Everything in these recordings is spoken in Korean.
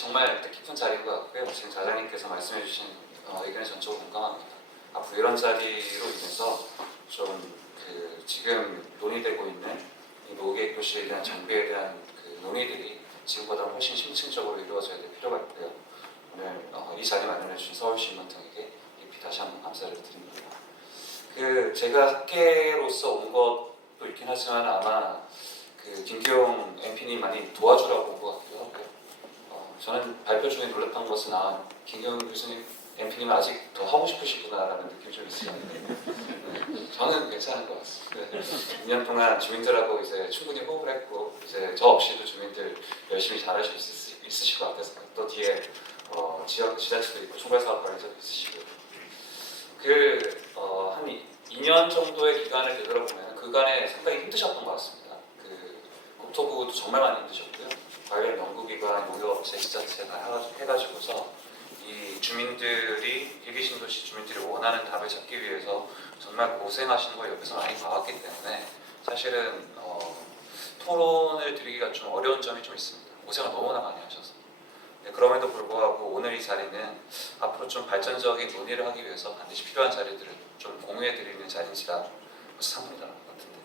정말 뜻깊은 자리인 것 같고요. 지금 자장님께서 말씀해주신 의견에 전적으로 공감합니다. 앞으로 이런 자리로 인해서 좀 지금 논의되고 있는 이 노계획 도시에 대한 정비에 대한 논의들이 지금보다 훨씬 심층적으로 이루어져야 될 필요가 있고요. 오늘 이 자리 마련해 주신 서울시민 등에게 깊이 다시 한번 감사를 드립니다. 제가 학계로서 온 것도 있긴 하지만 아마 김기용 MP님 많이 도와주라고 온 것 같기도 하고요. 저는 발표 중에 놀랐던 것은 김기용 교수님 MP님은 아직 더 하고 싶으시구나라는 느낌이 좀 있었는데 저는 괜찮은 것 같습니다. 2년 동안 주민들하고 이제 충분히 호흡을 했고 이제 저 없이도 주민들 열심히 잘하실 수 있으실 것 같아서 또 뒤에 지역 지자체도 있고 총괄사업 관리자도 있으시고 한 2년 정도의 기간을 되돌아보면 그간에 상당히 힘드셨던 것 같습니다. 국토부도 정말 많이 힘드셨고요. 관련 연구기관, 용역업체, 지자체 다 해가지고서 이 주민들이 일기신도시 주민들이 원하는 답을 찾기 위해서 정말 고생하시는 걸 옆에서 많이 봐왔기 때문에 사실은 토론을 드리기가 좀 어려운 점이 좀 있습니다. 고생을 너무나 많이 하셔서. 네, 그럼에도 불구하고 오늘 이 자리는 앞으로 좀 발전적인 논의를 하기 위해서 반드시 필요한 자리들을 좀 공유해드리는 자리인지라 벌써 3분이 남은 것 같은데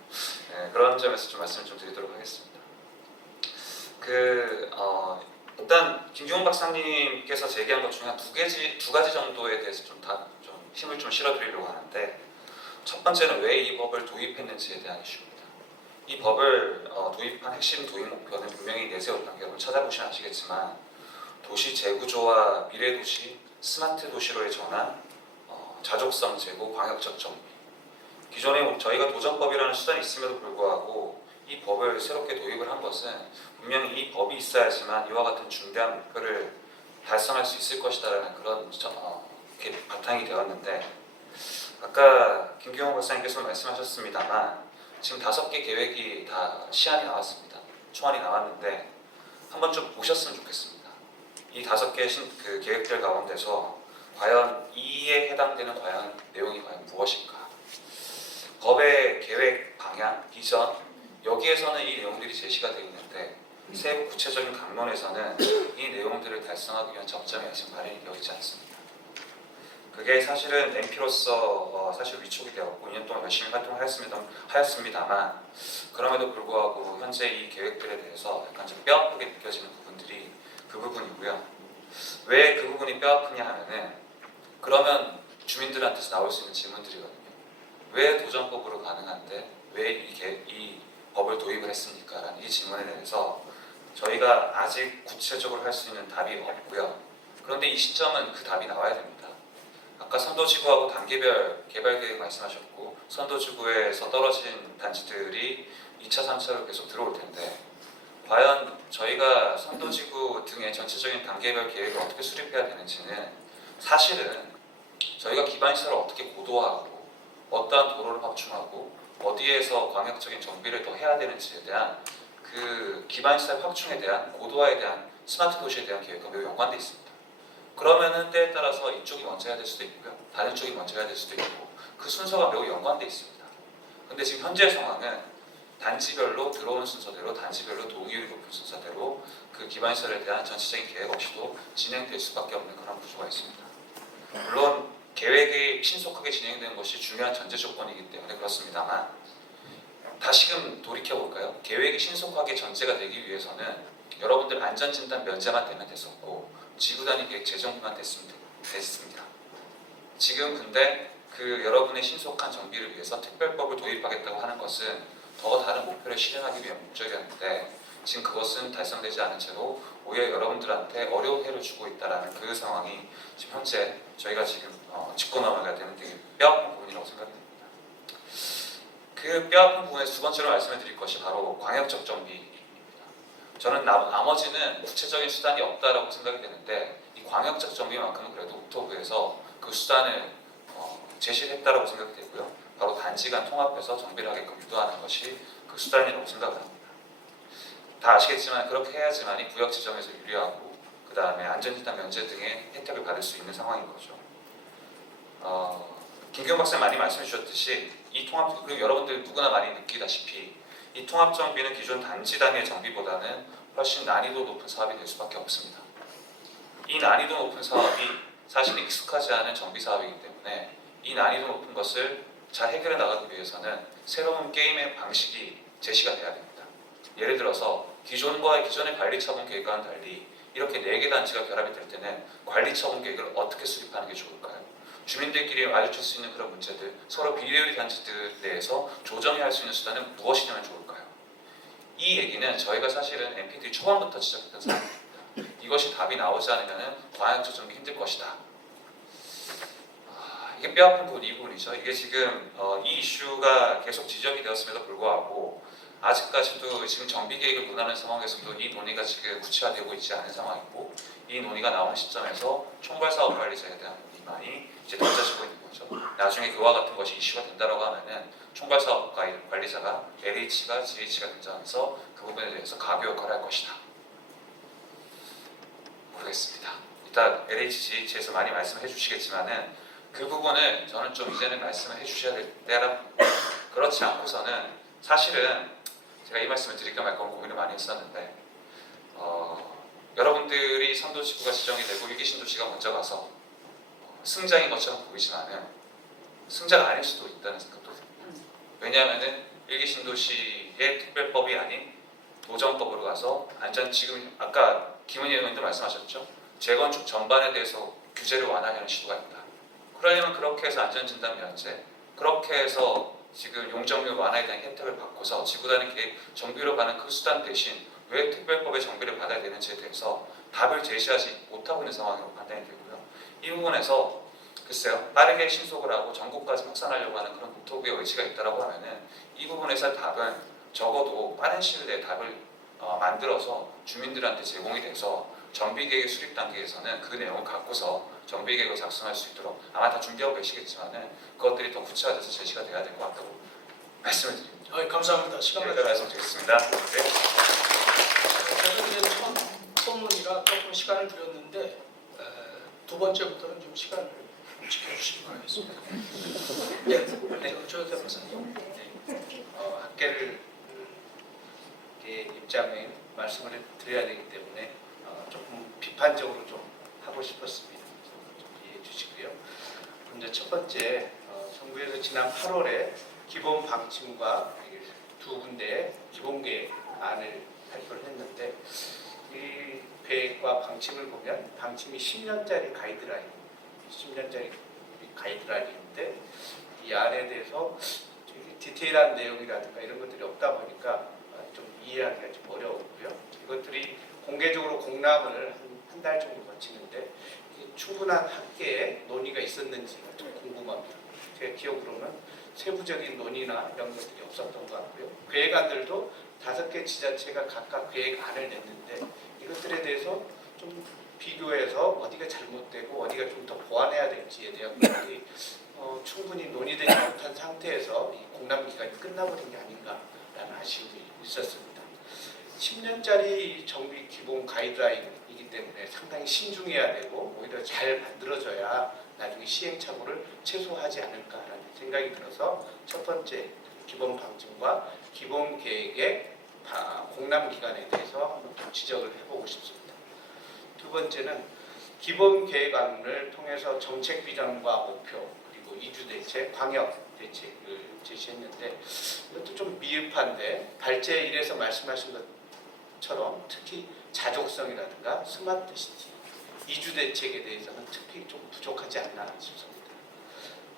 네, 그런 점에서 좀 말씀을 좀 드리도록 하겠습니다. 일단 김기용 박사님께서 제기한 것 중에 두 가지 정도에 대해서 좀 힘을 좀 실어드리려고 하는데 첫 번째는 왜 이 법을 도입했는지에 대한 이슈입니다. 이 법을 도입한 핵심 도입 목표는 분명히 내세웠던 게 여러분 찾아보시면 아시겠지만 도시 재구조와 미래도시, 스마트 도시로의 전환, 자족성 제고, 광역적 정비. 기존에 저희가 도전법이라는 수단이 있음에도 불구하고 이 법을 새롭게 도입을 한 것은 분명히 이 법이 있어야지만 이와 같은 중대한 목표를 달성할 수 있을 것이다라는 그런 이렇게 바탕이 되었는데 아까 김기용 박사님께서 말씀하셨습니다만 지금 5개 계획이 다 시안이 나왔습니다. 초안이 나왔는데 한번 좀 보셨으면 좋겠습니다. 이 5개 계획들 가운데서 과연 이에 해당되는 내용이 과연 무엇일까? 법의 계획, 방향, 비전 여기에서는 이 내용들이 제시가 되어 있는데 세부 구체적인 강론에서는 이 내용들을 달성하기 위한 접점이 아직 마련이 되어 있지 않습니다. 그게 사실은 MP로서 사실 위촉이 되었고 2년 동안 열심히 활동을 하였습니다만 그럼에도 불구하고 현재 이 계획들에 대해서 약간 좀 뼈아프게 느껴지는 부분들이 그 부분이고요. 왜 그 부분이 뼈아프냐 하면은 그러면 주민들한테서 나올 수 있는 질문들이거든요. 왜 도전법으로 가능한데 왜 이 법을 도입을 했습니까? 라는 이 질문에 대해서 저희가 아직 구체적으로 할 수 있는 답이 없고요. 그런데 이 시점은 그 답이 나와야 됩니다. 아까 선도지구하고 단계별 개발계획 말씀하셨고 선도지구에서 떨어진 단지들이 2차, 3차로 계속 들어올 텐데 과연 저희가 선도지구 등의 전체적인 단계별 계획을 어떻게 수립해야 되는지는 사실은 저희가 기반시설을 어떻게 고도화하고 어떠한 도로를 확충하고 어디에서 광역적인 정비를 더 해야 되는지에 대한 그 기반시설 확충에 대한 고도화에 대한 스마트 도시에 대한 계획과 매우 연관되어 있습니다. 그러면은 때에 따라서 이쪽이 먼저 해야 될 수도 있고요. 다른 쪽이 먼저 해야 될 수도 있고 그 순서가 매우 연관되어 있습니다. 근데 지금 현재 상황은 단지별로 들어오는 순서대로 단지별로 동의율이 높은 순서대로 그 기반시설에 대한 전체적인 계획 없이도 진행될 수밖에 없는 그런 구조가 있습니다. 물론 계획이 신속하게 진행되는 것이 중요한 전제 조건이기 때문에 그렇습니다만 다시금 돌이켜볼까요? 계획이 신속하게 전제가 되기 위해서는 여러분들 안전진단 면제만 되면 됐었고 지구단위 계획 재정비만 됐습니다. 지금 근데 여러분의 신속한 정비를 위해서 특별법을 도입하겠다고 하는 것은 더 다른 목표를 실현하기 위한 목적이었는데 지금 그것은 달성되지 않은 채로 오히려 여러분들한테 어려운 해를 주고 있다는 그 상황이 지금 현재 저희가 지금 짚고 넘어가야 되는 되게 뼈아픈 부분이라고 생각됩니다. 그 뼈아픈 부분에서 두 번째로 말씀을 드릴 것이 바로 광역적 정비입니다. 저는 나머지는 구체적인 수단이 없다라고 생각이 되는데 이 광역적 정비만큼은 그래도 국토부에서 그 수단을 제시를 했다라고 생각이 되고요. 바로 단지 간 통합해서 정비를 하게끔 유도하는 것이 그 수단이라고 생각을 합니다. 다 아시겠지만 그렇게 해야지만이 구역 지정에서 유리하고 그 다음에 안전진단 면제 등의 혜택을 받을 수 있는 상황인 거죠. 김기용 박사님 많이 말씀해 주셨듯이 이 통합, 그리고 여러분들 누구나 많이 느끼다시피 이 통합정비는 기존 단지 단위의 정비보다는 훨씬 난이도 높은 사업이 될 수밖에 없습니다. 이 난이도 높은 사업이 사실 익숙하지 않은 정비 사업이기 때문에 이 난이도 높은 것을 잘 해결해 나가기 위해서는 새로운 게임의 방식이 제시가 돼야 됩니다. 예를 들어서 기존의 관리 처분 계획과는 달리 이렇게 4개 단지가 결합이 될 때는 관리 처분 계획을 어떻게 수립하는 게 좋을까요? 주민들끼리 마주칠 수 있는 그런 문제들, 서로 비례의 단지들 내에서 조정해야 할 수 있는 수단은 무엇이냐면 좋을까요? 이 얘기는 저희가 사실은 NPD 초반부터 지적했던 사항입니다. 이것이 답이 나오지 않으면 광역 조정이 힘들 것이다. 이게 뼈아픈 이 부분이죠. 이게 지금 이 이슈가 계속 지적이 되었음에도 불구하고 아직까지도 지금 정비 계획을 논하는 상황에서도 이 논의가 지금 구체화되고 있지 않은 상황이고 이 논의가 나오는 시점에서 총괄사업 관리자에 대한 논의만이 이제 던져지고 있는 거죠. 나중에 그와 같은 것이 이슈가 된다라고 하면은 총괄사업 관리자가 LH가 GH가 등장해서 그 부분에 대해서 가교 역할을 할 것이다. 모르겠습니다. 이따 LH, GH에서 많이 말씀해 주시겠지만은 그 부분을 저는 좀 이제는 말씀을 해주셔야 될 때라 그렇지 않고서는 사실은 제가 이 말씀을 드릴까 말까 고민을 많이 했었는데 여러분들이 선도지구가 지정이 되고 1기 신도시가 먼저 가서 승자인 것처럼 보이지만은 승자가 아닐 수도 있다는 생각도 듭니다. 왜냐하면은 1기 신도시의 특별법이 아닌 노정법으로 가서 지금 아까 김은희 의원님도 말씀하셨죠. 재건축 전반에 대해서 규제를 완화하려는 시도가 있다. 그러려면 그렇게 해서 안전진단 면제, 그렇게 해서 지금 용적률 완화에 대한 혜택을 받고서 지구단위 계획 정비로 가는 그 수단 대신 왜 특별법의 정비를 받아야 되는지에 대해서 답을 제시하지 못하고 있는 상황으로 판단이 되고요. 이 부분에서 글쎄요, 빠르게 신속을 하고 전국까지 확산하려고 하는 그런 국토부의 의지가 있다라고 하면은 이 부분에서 답은 적어도 빠른 시일 내에 답을 만들어서 주민들한테 제공이 돼서 정비계획 수립 단계에서는 그 내용을 갖고서 정비계획을 작성할 수 있도록 아마 다 준비하고 계시겠지만은 그것들이 더 구체화돼서 제시가 돼야 될 것 같다고 말씀을 드립니다. 감사합니다. 시간 여기까지 말씀드리겠습니다. 네. 저도 이제 처음이라 조금 시간을 드렸는데 두 번째부터는 좀 시간을 지켜주시기 바라겠습니다. 네, 조 대표님. 학계를 입장에 말씀을 드려야 되기 때문에 조금 비판적으로 좀 하고 싶었습니다. 좀 이해해 주시고요. 먼저 첫 번째, 정부에서 지난 8월에 기본 방침과 두 군데의 기본 계획안을 발표를 했는데 이 계획과 방침을 보면 방침이 10년짜리 가이드라인인데 이 안에 대해서 디테일한 내용이라든가 이런 것들이 없다 보니까 좀 이해하기가 좀 어려웠고요. 이것들이 공개적으로 공람을 한 달 정도 거치는데 충분한 학계의 논의가 있었는지가 좀 궁금합니다. 제 기억으로는 세부적인 논의나 이런 것들이 없었던 것 같고요. 계획안들도 5개 지자체가 각각 계획안을 냈는데 이것들에 대해서 좀 비교해서 어디가 잘못되고 어디가 좀 더 보완해야 될지에 대한 것들이 충분히 논의되지 못한 상태에서 이 공람 기간이 끝나버린 게 아닌가라는 아쉬움이 있었습니다. 10년짜리 정비 기본 가이드라인이기 때문에 상당히 신중해야 되고 오히려 잘 만들어져야 나중에 시행착오를 최소화하지 않을까라는 생각이 들어서 첫 번째 기본 방침과 기본 계획의 공람 기간에 대해서 한번 지적을 해보고 싶습니다. 두 번째는 기본 계획안을 통해서 정책 비전과 목표 그리고 이주 대책, 광역 대책을 제시했는데 이것도 좀 미흡한데 발제 1에서 말씀하신 것처럼 특히 자족성이라든가 스마트 시티, 이주 대책에 대해서는 특히 좀 부족하지 않나 싶습니다.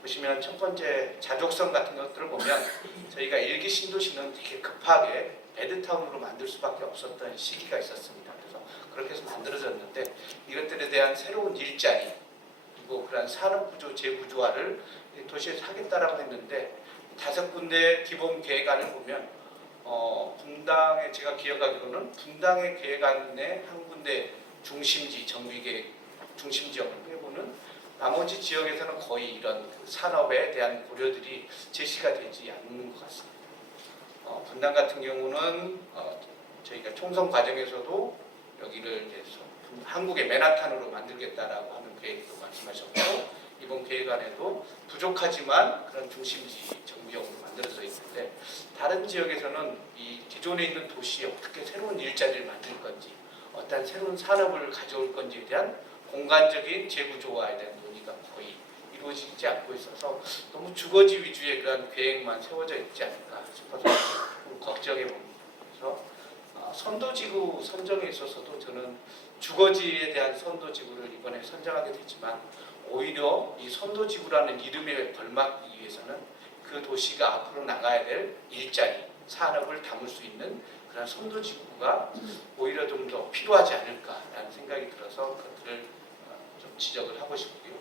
보시면 첫 번째 자족성 같은 것들을 보면 저희가 1기 신도시는 되게 급하게 베드타운으로 만들 수밖에 없었던 시기가 있었습니다. 그래서 그렇게 해서 만들어졌는데 이것들에 대한 새로운 일자리 그리고 그런 산업구조 재구조화를 도시에서 하겠다라고 했는데 5군데 기본 계획안을 보면 분당에 제가 기억하기로는 분당의 계획안에 한 군데 중심지 정비계획 중심지역을 빼고는 나머지 지역에서는 거의 이런 산업에 대한 고려들이 제시가 되지 않는 것 같습니다. 분당 같은 경우는 저희가 총선 과정에서도 여기를 해서 한국의 맨하탄으로 만들겠다라고 하는 계획도 말씀하셨고 이번 계획안에도 부족하지만 그런 중심지 정비역으로 만들어져 있는데 다른 지역에서는 이 기존에 있는 도시에 어떻게 새로운 일자리를 만들 건지 어떤 새로운 산업을 가져올 건지에 대한 공간적인 재구조화에 대한 논의가 거의 이루어지지 않고 있어서 너무 주거지 위주의 그런 계획만 세워져 있지 않을까 싶어서 좀 걱정해 봅니다. 그래서 선도지구 선정에 있어서도 저는 주거지에 대한 선도지구를 이번에 선정하게 됐지만 오히려 이 선도지구라는 이름에 걸맞기 위해서는 그 도시가 앞으로 나가야 될 일자리, 산업을 담을 수 있는 그런 선도지구가 오히려 좀 더 필요하지 않을까라는 생각이 들어서 그것들을 좀 지적을 하고 싶고요.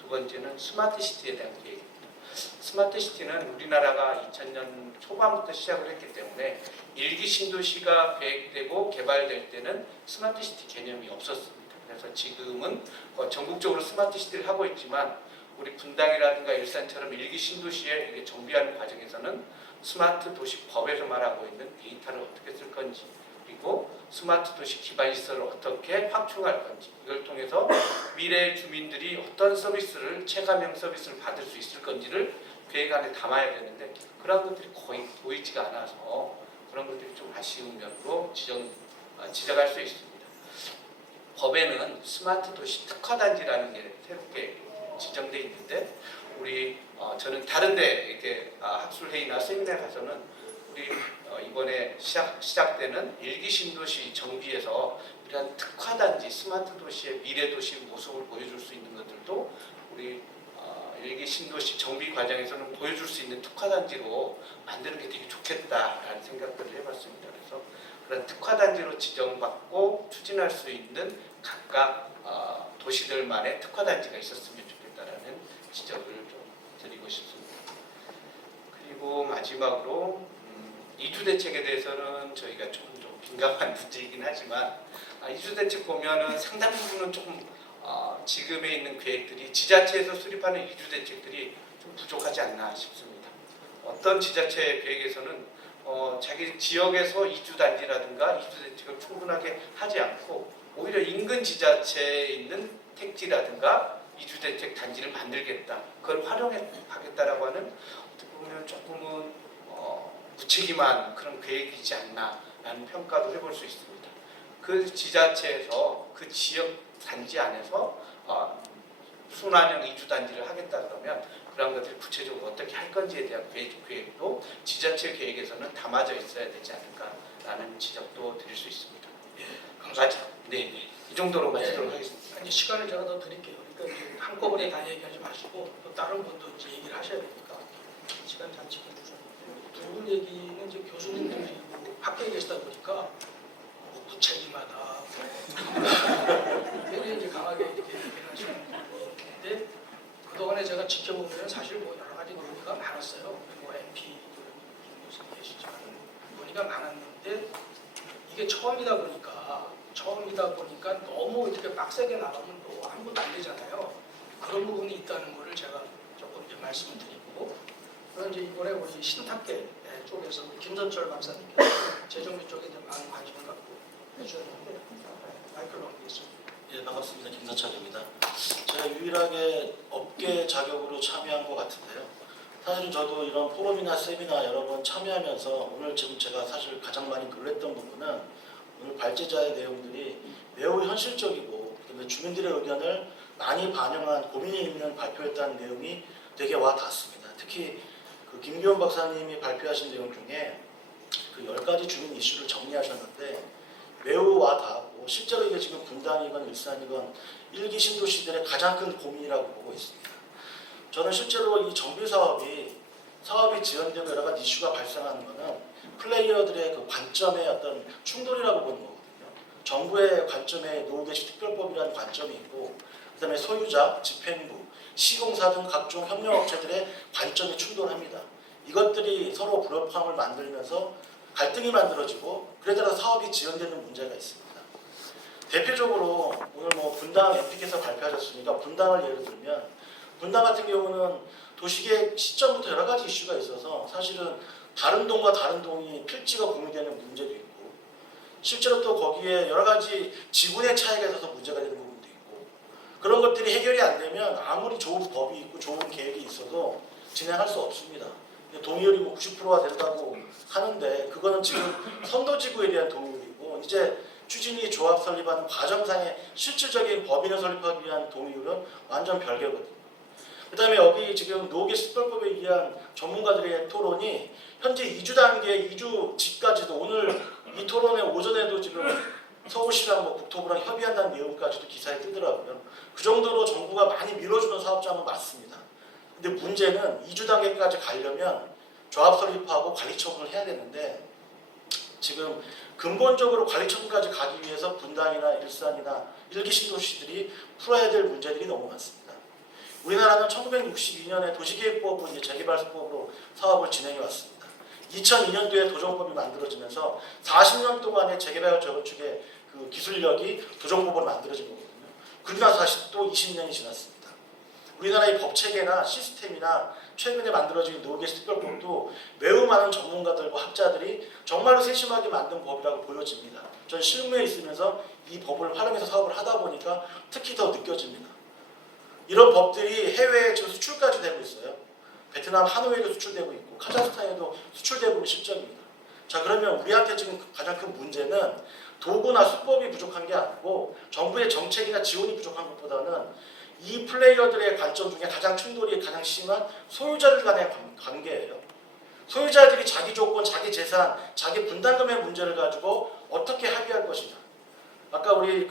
두 번째는 스마트시티에 대한 계획입니다. 스마트시티는 우리나라가 2000년 초반부터 시작을 했기 때문에 일기 신도시가 계획되고 개발될 때는 스마트시티 개념이 없었습니다. 그래서 지금은 전국적으로 스마트시티를 하고 있지만 우리 분당이라든가 일산처럼 일기 신도시에 이게 정비하는 과정에서는 스마트 도시 법에서 말하고 있는 데이터를 어떻게 쓸 건지 그리고 스마트 도시 기반 시설을 어떻게 확충할 건지 이걸 통해서 미래 주민들이 어떤 서비스를 체감형 서비스를 받을 수 있을 건지를 계획 안에 담아야 되는데 그런 것들이 거의 보이지가 않아서 그런 것들이 좀 아쉬운 면으로 지적할 수 있습니다. 법에는 스마트 도시 특화단지라는 게 새롭게 지정돼 있는데 저는 다른데 이렇게 학술 회의나 세미나에 가서는 우리 이번에 시작되는 일기 신도시 정비에서 이러한 특화단지 스마트 도시의 미래 도시 모습을 보여줄 수 있는 것들도 우리 일기 신도시 정비 과정에서는 보여줄 수 있는 특화단지로 만드는 게 되게 좋겠다라는 생각들을 해봤습니다. 그래서 그런 특화단지로 지정받고 추진할 수 있는 각각 도시들만의 특화단지가 있었으면 좋겠다라는 지적을 좀 드리고 싶습니다. 그리고 마지막으로 이주대책에 대해서는 저희가 조금 좀 민감한 문제이긴 하지만 이주대책 보면은 상당 부분은 조금 지금에 있는 계획들이 지자체에서 수립하는 이주대책들이 좀 부족하지 않나 싶습니다. 어떤 지자체 계획에서는 자기 지역에서 이주단지라든가 이주대책을 충분하게 하지 않고 오히려 인근 지자체에 있는 택지라든가 이주대책 단지를 만들겠다. 그걸 활용하겠다라고 하는 어떻게 보면 조금은 무책임한 그런 계획이지 않나라는 평가도 해볼 수 있습니다. 그 지자체에서 그 지역 단지 안에서 순환형 이주단지를 하겠다 그러면 그런 것들이 구체적으로 어떻게 할 건지에 대한 계획도 지자체 계획에서는 담아져 있어야 되지 않을까라는 지적도 드릴 수 있습니다. 네, 이 정도로 마치도록 하겠습니다. 이제 시간을 제가 더 드릴게요. 그러니까 이제 한꺼번에 다 얘기하지 마시고 또 다른 분도 이제 얘기를 하셔야 되니까 시간 잘 지켜주셔야 돼요. 두 분 얘기는 이제 교수님들이 학교에 계시다 보니까 무책임하다. 굉장히 이제 강하게 이렇게 얘기를 하시는 분인데 그동안에 제가 지켜보면 사실 뭐 여러 가지 논의가 많았어요. 뭐 MP 교수님 계시지만 논의가 많았는데 이게 처음이다 보니까 너무 이렇게 빡세게 나가면 또 아무것도 안 되잖아요. 그런 부분이 있다는 거를 제가 조금 이제 말씀을 드리고 그런 이제 이번에 우리 신탁계 쪽에서 김선철 박사님께서 재정비 쪽에 이제 많은 관심을 갖고 해주셨는데 마이크를 넘기겠습니다. 예, 반갑습니다. 김선철입니다. 제가 유일하게 업계 자격으로 참여한 것 같은데요. 사실은 저도 이런 포럼이나 세미나 여러 번 참여하면서 오늘 지금 제가 사실 가장 많이 놀랬던 부분은 오늘 발제자의 내용들이 매우 현실적이고 그다음에 주민들의 의견을 많이 반영한 고민이 있는 발표였다는 내용이 되게 와 닿습니다. 특히 그 김기현 박사님이 발표하신 내용 중에 그 10가지 주민 이슈를 정리하셨는데 매우 와 닿았고 실제로 이게 지금 분당이건 일산이건 일기 신도시들의 가장 큰 고민이라고 보고 있습니다. 저는 실제로 이 정비 사업이 지연되고 여러 가지 이슈가 발생하는 것은 플레이어들의 그 관점의 어떤 충돌이라고 보는 거거든요. 정부의 관점에 노후개시 특별법이라는 관점이 있고 그다음에 소유자, 집행부, 시공사 등 각종 협력업체들의 관점이 충돌합니다. 이것들이 서로 불협화음을 만들면서 갈등이 만들어지고 그러다가 사업이 지연되는 문제가 있습니다. 대표적으로 오늘 뭐 분당 MP께서 발표하셨으니까 분당을 예를 들면 분당 같은 경우는 도시계획 시점부터 여러 가지 이슈가 있어서 사실은 다른 동과 다른 동이 필지가 공유되는 문제도 있고 실제로 또 거기에 여러 가지 지분의 차이가 있어서 문제가 되는 부분도 있고 그런 것들이 해결이 안 되면 아무리 좋은 법이 있고 좋은 계획이 있어도 진행할 수 없습니다. 동의율이 뭐 90%가 된다고 하는데 그거는 지금 선도지구에 대한 동의율이고 이제 추진위 조합 설립하는 과정상의 실질적인 법인을 설립하기 위한 동의율은 완전 별개거든요. 그 다음에 여기 지금 노계 식별법에 의한 전문가들의 토론이 현재 2주 단계, 2주 직까지도 오늘 이 토론의 오전에도 지금 서울시랑 국토부랑 협의한다는 내용까지도 기사에 뜨더라고요. 그 정도로 정부가 많이 밀어주는 사업장은 맞습니다. 근데 문제는 2주 단계까지 가려면 조합 설립하고 관리 처분을 해야 되는데 지금 근본적으로 관리 처분까지 가기 위해서 분당이나 일산이나 일기 신도시들이 풀어야 될 문제들이 너무 많습니다. 우리나라는 1962년에 도시계획법을 이제 재개발법으로 사업을 진행해 왔습니다. 2002년도에 도정법이 만들어지면서 40년 동안의 재개발 재건축의 그 기술력이 도정법으로 만들어진 거거든요. 그러고 나서 다시 또 20년이 지났습니다. 우리나라의 법 체계나 시스템이나 최근에 만들어진 노계 특별법도 매우 많은 전문가들과 학자들이 정말로 세심하게 만든 법이라고 보여집니다. 전 실무에 있으면서 이 법을 활용해서 사업을 하다 보니까 특히 더 느껴집니다. 이런 법들이 해외에 지금 수출까지 되고 있어요. 베트남 하노이에도 수출되고 있고 카자흐스탄에도 수출되고 있는 실정입니다. 자, 그러면 우리한테 지금 가장 큰 문제는 도구나 수법이 부족한 게 아니고 정부의 정책이나 지원이 부족한 것보다는 이 플레이어들의 관점 중에 가장 충돌이 가장 심한 소유자들 간의 관계예요. 소유자들이 자기 조건, 자기 재산, 자기 분담금의 문제를 가지고 어떻게 합의할 것이냐. 아까 우리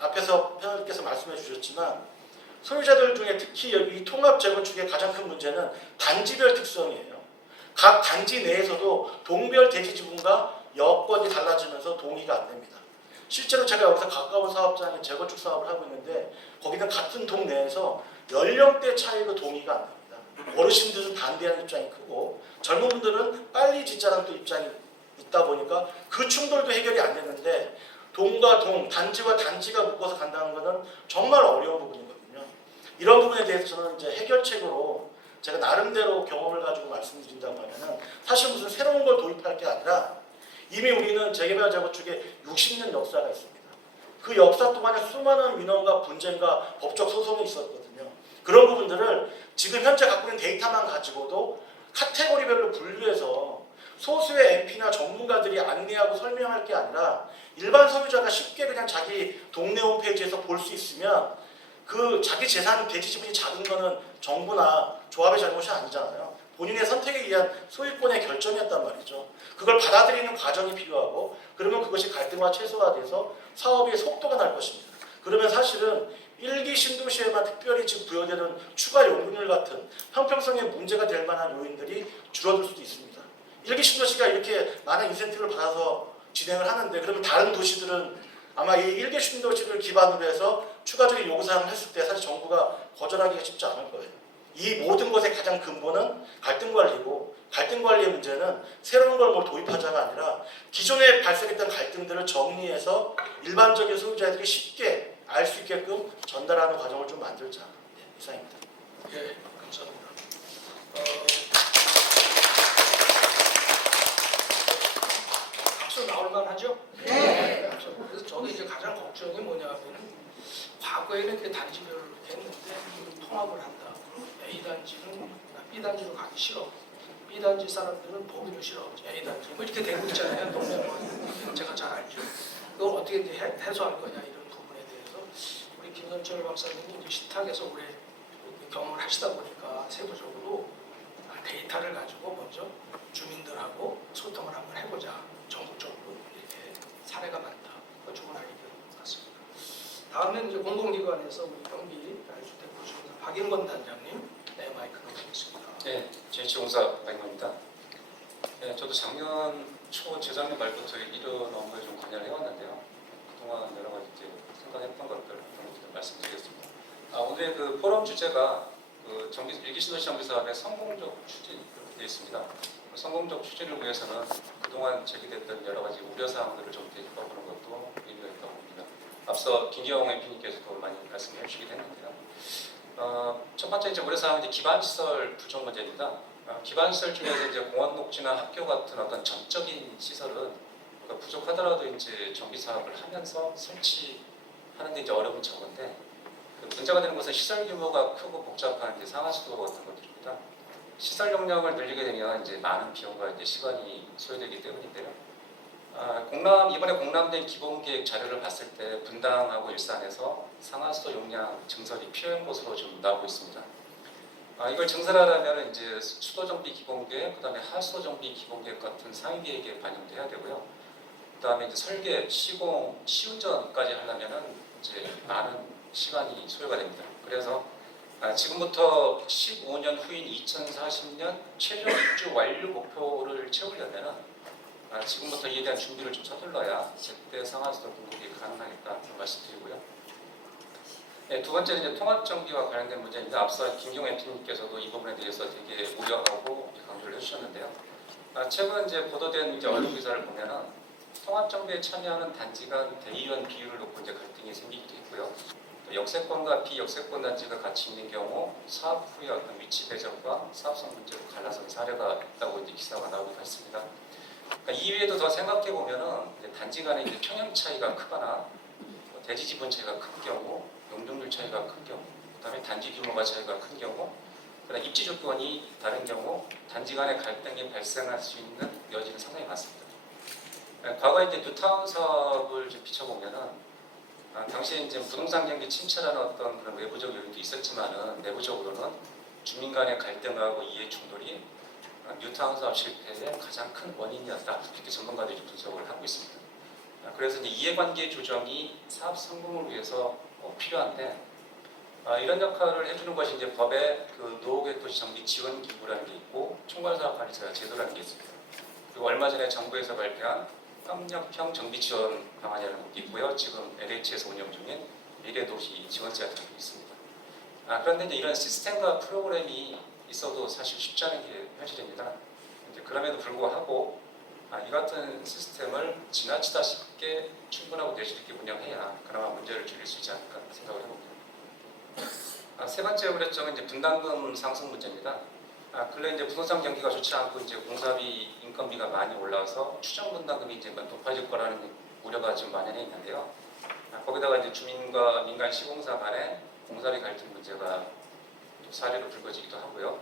앞에서 패널께서 말씀해 주셨지만 소유자들 중에 특히 여기 통합 재건축의 가장 큰 문제는 단지별 특성이에요. 각 단지 내에서도 동별 대지 지분과 여건이 달라지면서 동의가 안 됩니다. 실제로 제가 여기서 가까운 사업장에 재건축 사업을 하고 있는데 거기는 같은 동 내에서 연령대 차이로 동의가 안 됩니다. 어르신들은 반대하는 입장이 크고 젊은 분들은 빨리 짓자라는 또 입장이 있다 보니까 그 충돌도 해결이 안 되는데 동과 동, 단지와 단지가 묶어서 간다는 것은 정말 어려운 부분이거든요. 이런 부분에 대해서 저는 이제 해결책으로 제가 나름대로 경험을 가지고 말씀드린다고 하면은 사실 무슨 새로운 걸 도입할 게 아니라 이미 우리는 재개발 재건축에 60년 역사가 있습니다. 그 역사 동안에 수많은 민원과 분쟁과 법적 소송이 있었거든요. 그런 부분들을 지금 현재 갖고 있는 데이터만 가지고도 카테고리별로 분류해서 소수의 MP나 전문가들이 안내하고 설명할 게 아니라 일반 소유자가 쉽게 그냥 자기 동네 홈페이지에서 볼 수 있으면 그 자기 재산 대지 지분이 작은 거는 정부나 조합의 잘못이 아니잖아요. 본인의 선택에 의한 소유권의 결정이었단 말이죠. 그걸 받아들이는 과정이 필요하고 그러면 그것이 갈등화 최소화돼서 사업의 속도가 날 것입니다. 그러면 사실은 일기 신도시에만 특별히 지금 부여되는 추가 요금률 같은 형평성에 문제가 될 만한 요인들이 줄어들 수도 있습니다. 일기 신도시가 이렇게 많은 인센티브를 받아서 진행을 하는데 그러면 다른 도시들은 아마 이 일기 신도시를 기반으로 해서 추가적인 요구사항을 했을 때 사실 정부가 거절하기가 쉽지 않을 거예요. 이 모든 것의 가장 근본은 갈등 관리고 갈등 관리의 문제는 새로운 걸 뭘 도입하자가 아니라 기존에 발생했던 갈등들을 정리해서 일반적인 소유자들이 쉽게 알 수 있게끔 전달하는 과정을 좀 만들자. 네, 이상입니다. 네, 감사합니다. 박수 나올 만하죠? 네. 그래서 저도 이제 가장 걱정이 뭐냐면은 과거에는 이렇게 단지별로 이렇게 했는데 통합을 한다. A 단지는 B 단지로 가기 싫어. B 단지 사람들은 보기도 싫어. A 단지 뭐 이렇게 되고 있잖아요. 동네는 제가 잘 알죠. 그걸 어떻게 이제 해소할 거냐 이런 부분에 대해서 우리 김선철 박사님이 이제 식탁에서 오래 경험을 하시다 보니까 세부적으로 데이터를 가지고 먼저 주민들하고 소통을 한번 해보자. 전국적으로 이렇게 사례가 많다. 그 좋은 아이디어 같습니다. 다음엔 이제 공공기관에서 우리 경기주택부지공사 박인권 단장님, 네, 마이크 놓겠습니다. 네, JH공사 박인권입니다. 네, 저도 작년 초, 재작년 말부터 이런 업무에 좀 관여를 해왔는데요. 그동안 여러 가지 이제 생각했던 것들 그런 것들 말씀드리겠습니다. 오늘의 그 포럼 주제가 그 일기신도시 정비사업의 성공적 추진 이렇게 되어 있습니다. 그 성공적 추진을 위해서는 그동안 제기됐던 여러 가지 우려 사항들을 좀 되짚어보는 것도 의미가 있다고 봅니다. 앞서 김기영 MP님께서도 많이 말씀해 주시긴 했는데요. 첫 번째 이제 우려 사항은 기반시설 부족 문제입니다. 기반시설 중에서 이제 공원 녹지나 학교 같은 어떤 전적인 시설은 부족하더라도 이제 정비 사업을 하면서 설치하는데 이제 어려움은 적은데 문제가 되는 것은 시설 규모가 크고 복잡한 이제 상하수도 같은 것들입니다. 시설 용량을 늘리게 되면 이제 많은 비용과 이제 시간이 소요되기 때문인데요. 이번에 공람된 기본계획 자료를 봤을 때 분당하고 일산에서 상하수도 용량 증설이 필요한 것으로 좀 나오고 있습니다. 이걸 증설하려면 이제 수도 정비 기본계획, 그다음에 하수도 정비 기본계획 같은 상위 계획에 반영돼야 되고요. 그다음에 이제 설계, 시공, 시운전까지 하려면은 이제 많은 시간이 소요가 됩니다. 그래서 지금부터 15년 후인 2040년 최종 입주 완료 목표를 채우려면은 지금부터 이에 대한 준비를 좀 서둘러야 제때 상하수도 공급이 가능하겠다 말씀드리고요. 네, 두 번째는 이제 통합 정비와 관련된 문제인데 앞서 김경호 MP님께서도 이 부분에 대해서 되게 우려하고 강조를 해주셨는데요. 최근 이제 보도된 이제 언론 기사를 보면은 통합 정비에 참여하는 단지가 대의원 비율을 놓고 이제 갈등이 생기기도 했고요. 또 역세권과 비역세권 단지가 같이 있는 경우 사업 후의 어떤 위치 배정과 사업성 문제로 갈라선 사례가 있다고 이제 기사가 나오기도 했습니다. 그러니까 이외에도 더 생각해 보면은 단지 간의 이제 평형 차이가 크거나 대지 지분 차이가 큰 경우, 용적률 차이가 큰 경우, 그다음에 단지 규모가 차이가 큰 경우, 그다음 입지 조건이 다른 경우 단지 간의 갈등이 발생할 수 있는 여지는 상당히 많습니다. 과거에 이제 뉴타운 사업을 좀 비춰보면은 당시에 이제 부동산 경기 침체라는 어떤 그런 외부적 요인도 있었지만은 내부적으로는 주민 간의 갈등하고 이해 충돌이 뉴타운 사업 실패의 가장 큰 원인이었다 이렇게 전문가들이 분석을 하고 있습니다. 그래서 이제 이해관계 조정이 사업 성공을 위해서 필요한데 이런 역할을 해주는 것이 이제 법에 그 노후계획도시 정비 지원 기구라는 게 있고 총괄사업관리자 제도라는 게 있습니다. 그리고 얼마 전에 정부에서 발표한 협력형 정비 지원 방안이라는 것도 있고요. 지금 LH에서 운영 중인 미래도시 지원센터도 있습니다. 그런데 이제 이런 시스템과 프로그램이 있어도 사실 쉽지 않은 게 현실입니다. 그럼에도 불구하고 이 같은 시스템을 지나치다 쉽게 충분하고 내실 있게 운영해야 그나마 문제를 줄일 수 있지 않을까 생각을 해봅니다. 세 번째 우려점은 이제 분담금 상승 문제입니다. 근래 이제 부동산 경기가 좋지 않고 이제 공사비, 인건비가 많이 올라서 추정 분담금이 이제 높아질 거라는 우려가 지금 만연해 있는데요. 거기다가 이제 주민과 민간 시공사 간의 공사비 갈등 문제가 사례로 불거지기도 하고요.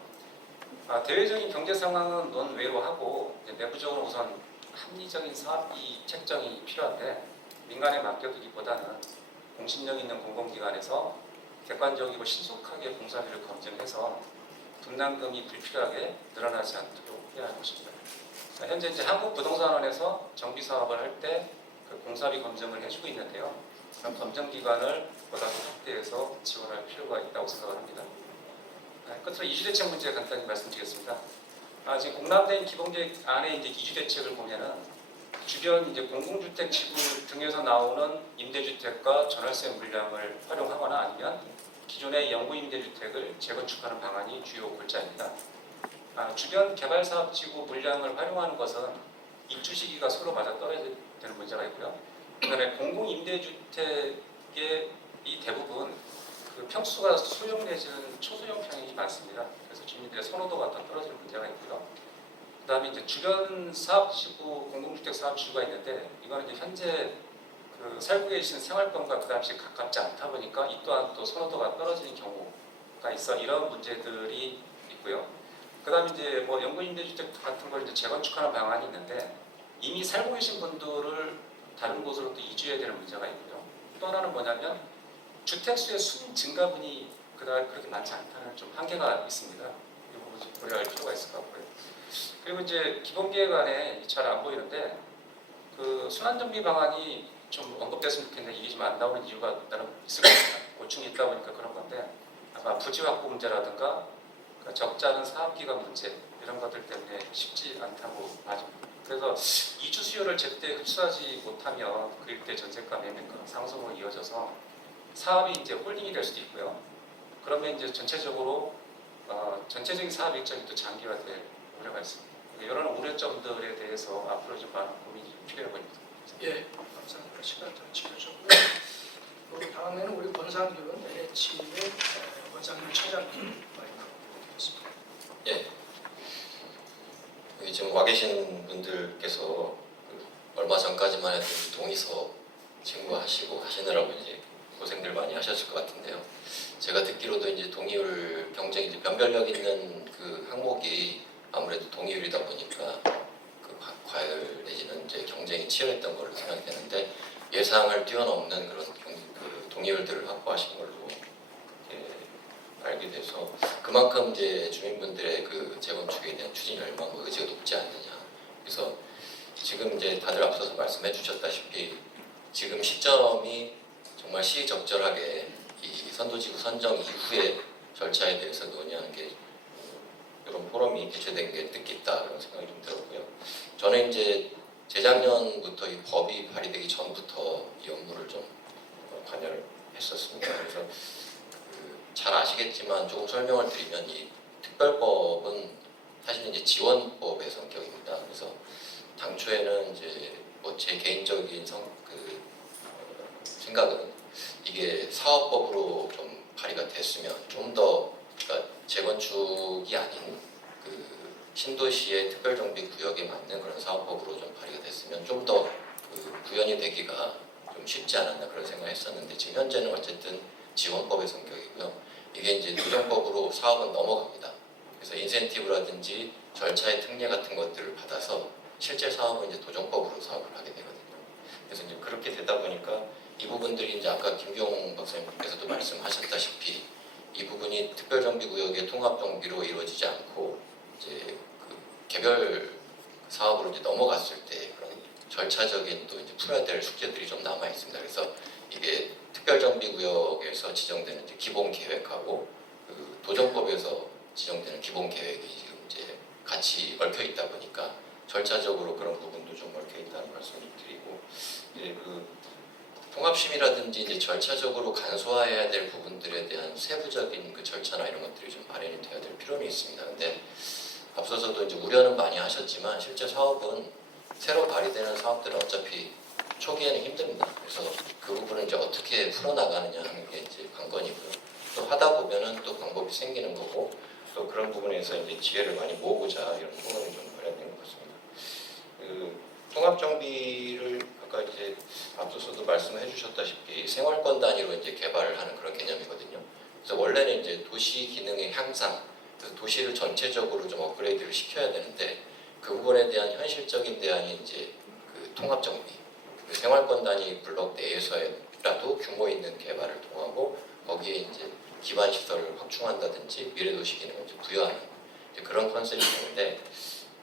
대외적인 경제 상황은 논외로 하고 내부적으로 우선 합리적인 사업비 책정이 필요한데 민간에 맡겨두기보다는 공신력 있는 공공기관에서 객관적이고 신속하게 공사비를 검증해서 분담금이 불필요하게 늘어나지 않도록 해야 할 것입니다. 현재 이제 한국부동산원에서 정비 사업을 할 때 그 공사비 검증을 해주고 있는데요. 그런 검증 기관을 보다 더 확대해서 지원할 필요가 있다고 생각을 합니다. 끝으로 이주대책 문제 간단히 말씀드리겠습니다. 지금 공람된 기본계획 안에 이제 이주대책을 보면은 주변 이제 공공주택 지구 등에서 나오는 임대주택과 전월세 물량을 활용하거나 아니면 기존의 영구임대주택을 재건축하는 방안이 주요 골자입니다. 주변 개발사업지구 물량을 활용하는 것은 입주 시기가 서로 맞아떨어야 되는 문제가 있고요. 그다음에 공공임대주택의 이 대부분 그 평수가 소형 내지는 초소형 평이 많습니다. 그래서 주민들의 선호도가 더 떨어지는 문제가 있고요. 그다음에 이제 주변 사업지구, 공공주택 사업지구가 있는데 이거는 이제 현재 그 살고 계신 생활권과 그다음에 가깝지 않다 보니까 이 또한 또 선호도가 떨어지는 경우가 있어 이런 문제들이 있고요. 그다음에 이제 뭐 영구임대주택 같은 걸 이제 재건축하는 방안이 있는데 이미 살고 계신 분들을 다른 곳으로 또 이주해야 되는 문제가 있고요. 또 하나는 뭐냐면 주택수의 순 증가분이 그렇게 많지 않다는 좀 한계가 있습니다. 이 부분 좀 고려할 필요가 있을 것 같고요. 그리고 이제 기본계획 안에 잘 안 보이는데 그 순환정비 방안이 좀 언급됐으면 좋겠는데 이게 좀 안 나오는 이유가 나름 있을 겁니다. 고충이 있다 보니까 그런 건데 아마 부지 확보 문제라든가 적잖은 사업기간 문제 이런 것들 때문에 쉽지 않다고 봐집니다. 그래서 이주 수요를 제때 흡수하지 못하면 그 일대 전세가 매매가 상승으로 이어져서 사업이 이제 홀딩이 될 수도 있고요. 그러면 이제 전체적으로 전체적인 사업 일정이 또 장기화될 우려가 있습니다. 이런 우려점들에 대해서 앞으로 좀 많은 고민이 필요해 보입니다. 예, 감사합니다. 시간 다 지켜줬고요. 다음에는 우리 권상균 LH의 권상균 차장님 마이크 드리겠습니다. 예. 여기 지금 와 계신 분들께서 얼마 전까지만 해도 동의서 청구하시고 하시느라고 이제 고생들 많이 하셨을 것 같은데요. 제가 듣기로도 이제 동의율 경쟁이 이제 변별력 있는 그 항목이 아무래도 동의율이다 보니까 그 과열 내지는 이제 경쟁 경쟁이 치열했던 걸로 생각이 되는데 예상을 뛰어넘는 그런 그 동의율들을 확보하신 걸로 알게 돼서 그만큼 이제 주민분들의 그 재건축에 대한 추진 열망과 의지가 높지 않느냐. 그래서 지금 이제 다들 앞서서 말씀해 주셨다시피 지금 시점이 정말 시의적절하게 이 선도지구 선정 이후의 절차에 대해서 논의하는 게 이런 포럼이 개최된 게 뜻깊다 그런 생각이 좀 들었고요. 저는 이제 재작년부터 이 법이 발의되기 전부터 이 업무를 좀 관여를 했었습니다. 그래서 잘 아시겠지만 조금 설명을 드리면 이 특별법은 사실 이제 지원법의 성격입니다. 그래서 당초에는 이제 뭐 제 개인적인 생각은 이게 사업법으로 좀 발의가 됐으면 좀 더 그러니까 재건축이 아닌 그 신도시의 특별정비구역에 맞는 그런 사업법으로 좀 발의가 됐으면 좀 더 그 구현이 되기가 좀 쉽지 않았나 그런 생각을 했었는데 지금 현재는 어쨌든 지원법의 성격이고요. 이게 이제 도정법으로 사업은 넘어갑니다. 그래서 인센티브라든지 절차의 특례 같은 것들을 받아서 실제 사업은 이제 도정법으로 사업을 하게 되거든요. 그래서 이제 그렇게 되다 보니까 이 부분들이 이제 아까 김경 박사님께서도 말씀하셨다시피 이 부분이 특별정비구역의 통합정비로 이루어지지 않고 이제 그 개별 사업으로 이제 넘어갔을 때 그런 절차적인 또 이제 풀어야 될 숙제들이 좀 남아 있습니다. 그래서 이게 특별정비구역에서 지정되는 이제 기본 계획하고 그 도정법에서 지정되는 기본 계획이 지금 이제 같이 얽혀 있다 보니까 절차적으로 그런 부분도 좀 얽혀 있다는 말씀을 드리고 이제 그 통합심이라든지 이제 절차적으로 간소화해야 될 부분들에 대한 세부적인 그 절차나 이런 것들이 좀 마련이 돼야 될 필요는 있습니다. 근데 앞서서도 이제 우려는 많이 하셨지만 실제 사업은 새로 발의되는 사업들은 어차피 초기에는 힘듭니다. 그래서 그 부분을 이제 어떻게 풀어나가느냐 하는 게 이제 관건이고요. 또 하다 보면은 또 방법이 생기는 거고 또 그런 부분에서 이제 지혜를 많이 모으고자 이런 토론이 좀 마련된 것 같습니다. 그 통합정비를 아까 이제 앞서서도 말씀해 주셨다시피 생활권 단위로 이제 개발을 하는 그런 개념이거든요. 그래서 원래는 이제 도시 기능의 향상, 그래서 도시를 전체적으로 좀 업그레이드를 시켜야 되는데 그 부분에 대한 현실적인 대안이 이제 그 통합정비, 그 생활권 단위 블록 내에서라도 규모 있는 개발을 통하고 거기에 이제 기반 시설을 확충한다든지 미래도시 기능을 이제 부여하는 이제 그런 컨셉이 되는데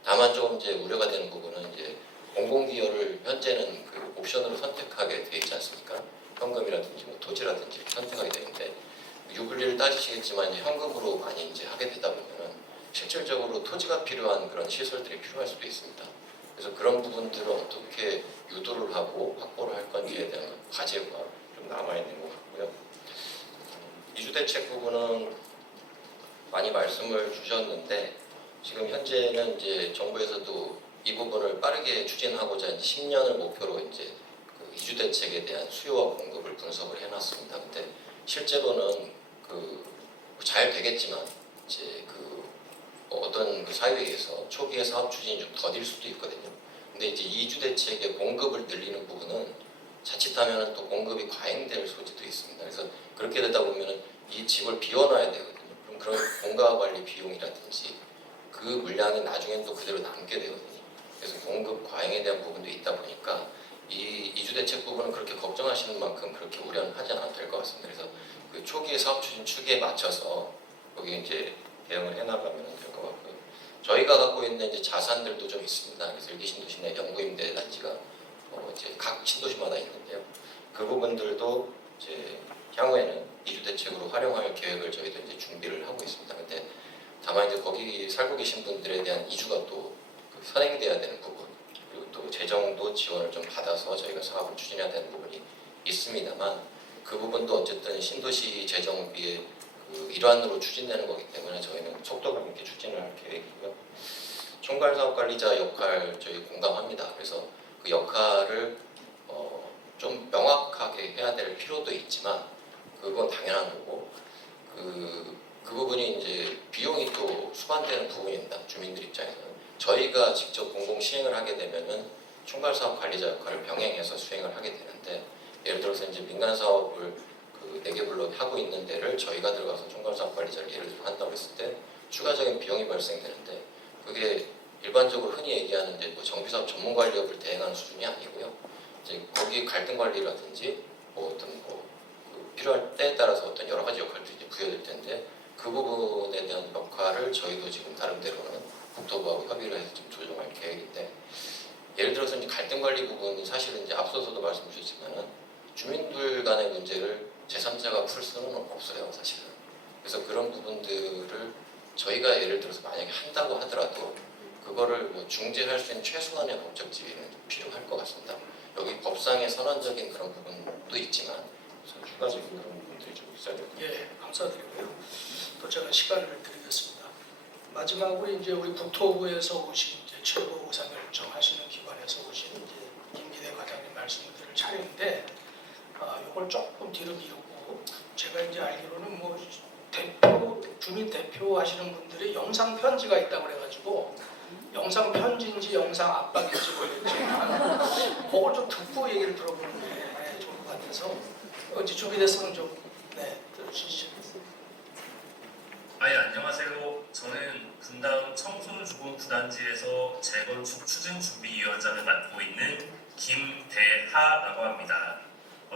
다만 좀 이제 우려가 되는 부분은 이제 공공기여를 현재는 그 옵션으로 선택하게 돼 있지 않습니까? 현금이라든지 뭐 토지라든지 이렇게 선택하게 되는데 유불리를 따지시겠지만 이제 현금으로 많이 이제 하게 되다 보면은 실질적으로 토지가 필요한 그런 시설들이 필요할 수도 있습니다. 그래서 그런 부분들을 어떻게 유도를 하고 확보를 할 건지에 대한 과제가 좀 남아 있는 것 같고요. 이주 대책 부분은 많이 말씀을 주셨는데 지금 현재는 이제 정부에서도 이 부분을 빠르게 추진하고자 이제 10년을 목표로 이제 그 이주 대책에 대한 수요와 공급을 분석을 해놨습니다. 근데 실제로는 그 잘 되겠지만 이제 그 어떤 그 사회에서 초기에 사업 추진이 좀 더딜 수도 있거든요. 근데 이제 이주 대책의 공급을 늘리는 부분은 자칫하면 또 공급이 과잉될 소지도 있습니다. 그래서 그렇게 되다 보면은 이 집을 비워놔야 되거든요. 그럼 그런 공가 관리 비용이라든지 그 물량이 나중엔 또 그대로 남게 되거든요. 그래서 공급 과잉에 대한 부분도 있다 보니까 이 이주 대책 부분은 그렇게 걱정하시는 만큼 그렇게 우려는 하지 않아도 될 것 같습니다. 그래서 그 초기의 사업 추진 축에 맞춰서 거기 이제 대응을 해나가면 될 것 같고요. 저희가 갖고 있는 이제 자산들도 좀 있습니다. 그래서 일기 신도시 내 영구임대 단지가 이제 각 신도시마다 있는데요. 그 부분들도 이제 향후에는 이주 대책으로 활용할 계획을 저희도 이제 준비를 하고 있습니다. 근데 다만 이제 거기 살고 계신 분들에 대한 이주가 또 선행돼야 되는 부분 그리고 또 재정도 지원을 좀 받아서 저희가 사업을 추진해야 되는 부분이 있습니다만 그 부분도 어쨌든 신도시 재정비의 그 일환으로 추진되는 거기 때문에 저희는 속도감 있게 추진을 할 계획이고요. 총괄사업관리자 역할 저희 공감합니다. 그래서 그 역할을 좀 명확하게 해야 될 필요도 있지만 그건 당연한 거고 그 부분이 이제 비용이 또 수반되는 부분입니다. 주민들 입장에서는 저희가 직접 공공 시행을 하게 되면은 총괄사업관리자 역할을 병행해서 수행을 하게 되는데 예를 들어서 이제 민간 사업을 그 4개 블록 하고 있는 데를 저희가 들어가서 총괄사업관리자를 예를 들어 한다고 했을 때 추가적인 비용이 발생되는데 그게 일반적으로 흔히 얘기하는 이제 뭐 정비사업 전문관리업을 대행하는 수준이 아니고요. 이제 거기 갈등 관리라든지 뭐 어떤 그 필요할 때에 따라서 어떤 여러 가지 역할들이 이제 부여될 텐데 그 부분에 대한 역할을 저희도 지금 나름대로는 국토부하고 협의를 해서 좀 조정할 계획인데 예를 들어서 이제 갈등 관리 부분이 사실은 이제 앞서서도 말씀 주셨지만은 주민들 간의 문제를 제3자가 풀 수는 없어요, 사실은. 그래서 그런 부분들을 저희가 예를 들어서 만약에 한다고 하더라도 그거를 뭐 중재할 수 있는 최소한의 법적 지위는 좀 필요할 것 같습니다. 여기 법상의 선언적인 그런 부분도 있지만 우선 추가적인 그런 부분들이 좀 있어야 될 것 같아요. 예, 감사드리고요. 또 제가 시간을 드리겠습니다. 마지막으로 이제 우리 국토부에서 오신 이제 최고 의사 결정하시는 기관에서 오신 이제 김기대 과장님 말씀을 드릴 차례인데, 이걸 조금 뒤로 미루고 제가 이제 알기로는 뭐 주민 대표 하시는 분들이 영상 편지가 있다고 그래가지고 영상 편지인지 영상 압박인지 모르겠지만 그걸 좀 듣고 얘기를 들어보는 게 좋을 것 같아서 이제 준비됐으면 좀 들어주시죠. 안녕하세요. 저는 분당 청솔주공 구단지에서 재건축 추진준비위원장을 맡고 있는 김대하라고 합니다.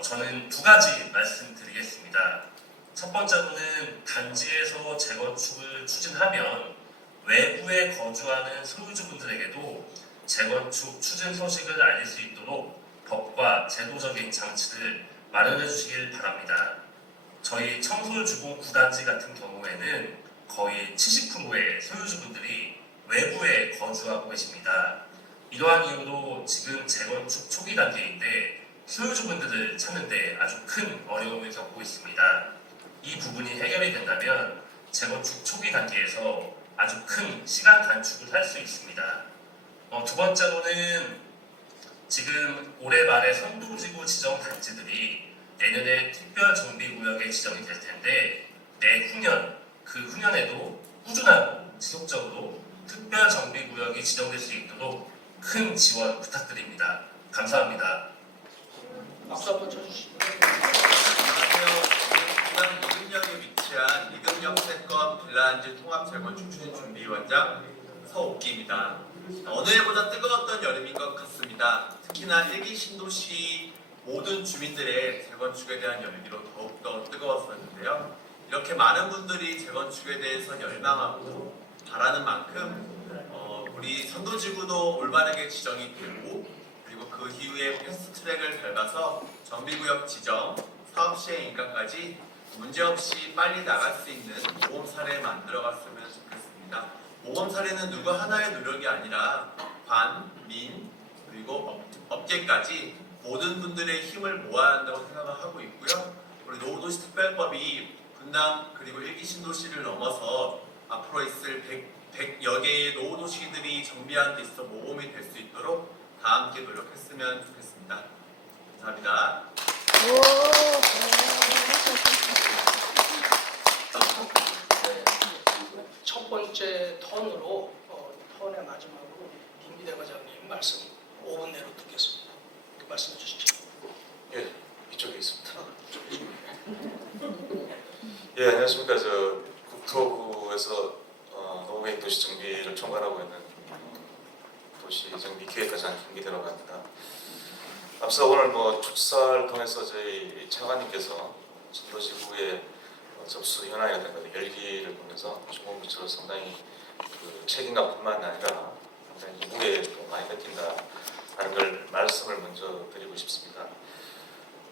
저는 두 가지 말씀드리겠습니다. 첫 번째로는 단지에서 재건축을 추진하면 외부에 거주하는 소유주분들에게도 재건축 추진 소식을 알릴 수 있도록 법과 제도적인 장치를 마련해 주시길 바랍니다. 저희 청솔주공 구단지 같은 경우에는 거의 70%의 소유주분들이 외부에 거주하고 계십니다. 이러한 이유로 지금 재건축 초기 단계인데 소유주분들을 찾는데 아주 큰 어려움을 겪고 있습니다. 이 부분이 해결이 된다면 재건축 초기 단계에서 아주 큰 시간 단축을 할 수 있습니다. 두 번째로는 지금 올해 말에 선도지구 지정 단지들이 내년에 특별정비구역에 지정이 될 텐데 내후년, 그 후년에도 꾸준하고 지속적으로 특별정비구역이 지정될 수 있도록 큰 지원 부탁드립니다. 감사합니다. 박수 한번 쳐주시죠. 안녕하세요. 부산 이금역에 위치한 이금역세권 빌라안지 통합재건축 추진준비위원장 서옥기입니다. 어느 해보다 뜨거웠던 여름인 것 같습니다. 특히나 일기 신도시 모든 주민들의 재건축에 대한 열기로 더욱더 뜨거웠었는데요. 이렇게 많은 분들이 재건축에 대해서 열망하고 바라는 만큼 우리 선도지구도 올바르게 지정이 되고 그리고 그 이후에 패스트트랙을 밟아서 정비구역 지정, 사업시행 인가까지 문제없이 빨리 나갈 수 있는 모범 사례 만들어갔으면 좋겠습니다. 모범 사례는 누구 하나의 노력이 아니라 관, 민, 그리고 업계까지 모든 분들의 힘을 모아야 한다고 생각을 하고 있고요. 우리 노후도시특별법이 분당 그리고 일기 신도시를 넘어서 앞으로 있을 100여 개의 노후도시들이 정비하는 데 있어 모범이 될 수 있도록 다 함께 노력했으면 좋겠습니다. 감사합니다. 첫 번째 턴으로 턴의 마지막으로 김기대 과장님 말씀 5분 내로 듣겠습니다. 말씀해 주시죠. 예, 이쪽에 있습니다. 예, 안녕하십니까. 저 국토부에서 노후계획 도시 정비를 총괄하고 있는 도시 정비 기획과장 김기대라고 합니다. 앞서 오늘 뭐 축사를 통해서 저희 차관님께서 선도지구의 접수 현황이라든가 열기를 보면서 중공부처로 상당히 그 책임감뿐만 아니라 상당히 무게도 많이 느낀다라는 걸 말씀을 먼저 드리고 싶습니다.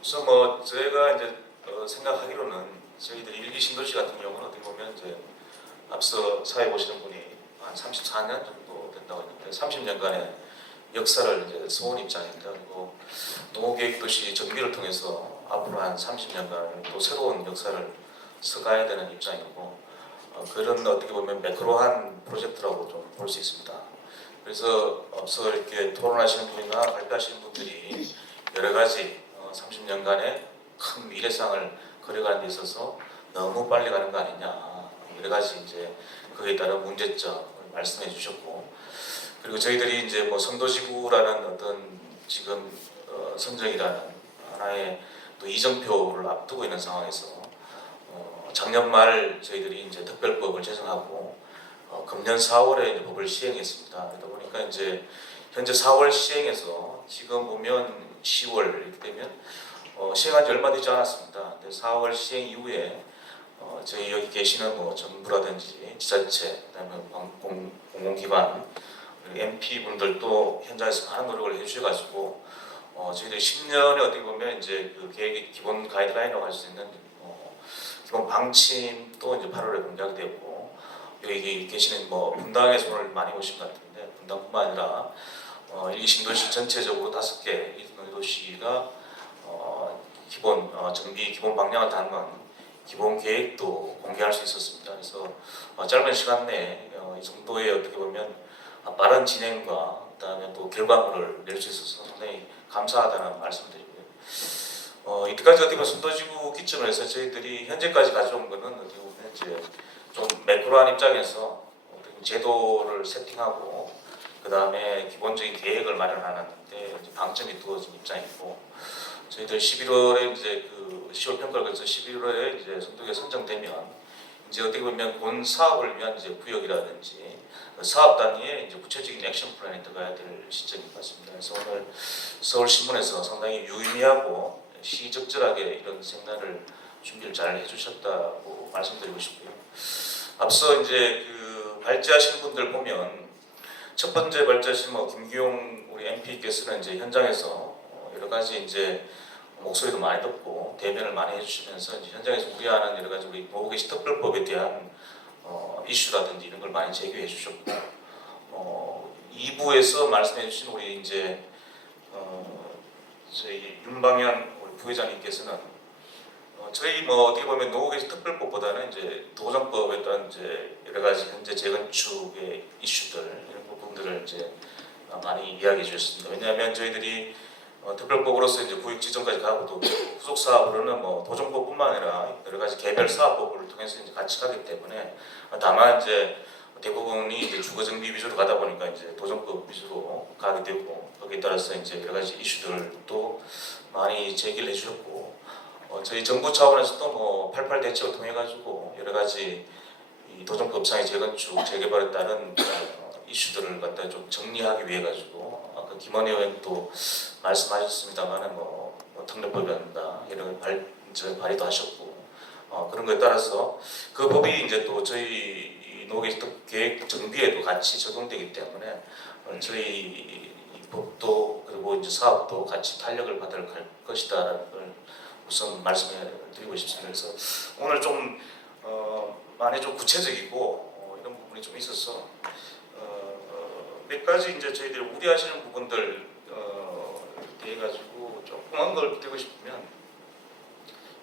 우선 뭐 저희가 이제 생각하기로는 저희들이 일기 신도시 같은 경우는 어떻게 보면 이제 앞서 사회 보시는 분이 한 34년 정도 된다고 했는데 30년간의 역사를 이제 서온 입장입니다. 그리고 노후계획도시 정비를 통해서 앞으로 한 30년간 또 새로운 역사를 서가야 되는 입장이고 그런 어떻게 보면 매크로한 프로젝트라고 좀 볼 수 있습니다. 그래서 앞서 이렇게 토론하시는 분이나 발표하시는 분들이 여러 가지 30년간의 큰 미래상을 그려가는 데 있어서 너무 빨리 가는 거 아니냐 여러 가지 이제 그에 따른 문제점을 말씀해 주셨고 그리고 저희들이 이제 뭐 선도지구라는 어떤 지금 선정이라는 하나의 또 이정표를 앞두고 있는 상황에서 작년 말 저희들이 이제 특별법을 제정하고 금년 4월에 이제 법을 시행했습니다. 그러다 보니까 이제 현재 4월 시행해서 지금 보면 10월 이렇게 되면 시행한 지 얼마 되지 않았습니다. 근데 4월 시행 이후에 저희 여기 계시는 뭐 정부라든지 지자체, 그다음에 공공기관, MP 분들도 현장에서 많은 노력을 해주셔가지고 저희들이 10년에 어떻게 보면 이제 그 계획의 기본 가이드라인이라고 할 수 있는 기본 방침도 이제 8월에 공개하게 되고 여기 계시는 뭐 분당에서 오늘 많이 오신 것 같은데 분당뿐만 아니라 일기 신도시 전체적으로 5개 도시가 기본 정비 기본 방향을 담은 기본 계획도 공개할 수 있었습니다. 그래서 짧은 시간 내에 이 정도의 어떻게 보면 빠른 진행과 그다음에 또 결과물을 낼 수 있어서 상당히 감사하다는 말씀을 드리고요. 이때까지 어떻게 보면 손도지구 기점을 해서 저희들이 현재까지 가져온 것은 어떻게 보면 이제 좀 매크로한 입장에서 어떻게 제도를 세팅하고 그다음에 기본적인 계획을 마련하는데 이제 방점이 두어진 입장이고 저희들 11월에 이제 그 10월 평가를 거쳐서 11월에 이제 선도기가 선정되면 이제 어떻게 보면 본 사업을 위한 이제 구역이라든지 사업 단위에 이제 구체적인 액션 플랜이 들어가야 될 시점인 것 같습니다. 그래서 오늘 서울신문에서 상당히 유의미하고 시적절하게 이런 세미나를 준비를 잘 해주셨다고 말씀드리고 싶고요. 앞서 이제 그 발제하신 분들 보면 첫 번째 발제하신 뭐 김기용 우리 MP께서는 이제 현장에서 여러 가지 이제 목소리도 많이 듣고 대변을 많이 해주시면서 이제 현장에서 우려하는 여러 가지 우리 노후개시 특별법에 대한 이슈라든지 이런 걸 많이 제기해 주셨고 2부에서 말씀해 주신 우리 이제 저희 윤방현 우리 부회장님께서는 저희 뭐 어떻게 보면 노후개시 특별법보다는 이제 도정법에 따른 이제 여러 가지 현재 재건축의 이슈들 이런 부분들을 이제 많이 이야기해 주셨습니다. 왜냐하면 저희들이 특별법으로서 이제 구역 지정까지 가고 또 후속 사업으로는 뭐 도정법뿐만 아니라 여러 가지 개별 사업법을 통해서 이제 같이 가기 때문에 다만 이제 대부분이 이제 주거 정비 위주로 가다 보니까 이제 도정법 위주로 가게 되고 거기에 따라서 이제 여러 가지 이슈들도 많이 제기를 해주셨고 저희 정부 차원에서도 뭐 88 대책을 통해 가지고 여러 가지 이 도정법상의 재건축 재개발에 따른 이슈들을 갖다 좀 정리하기 위해 가지고 아까 김원희 의원도 말씀하셨습니다만은 뭐 특례법이란다 이런 발의도 하셨고 그런 거에 따라서 그 법이 이제 또 저희 노후개시 계획 정비에도 같이 적용되기 때문에 저희 이 법도 그리고 이제 사업도 같이 탄력을 받을 것이다라는 걸 우선 말씀해 드리고 싶습니다. 그래서 오늘 좀 많이 좀 구체적이고 이런 부분이 좀 있어서 몇 가지 이제 저희들이 우려하시는 부분들 대해 가지고 조그만 걸 드리고 싶으면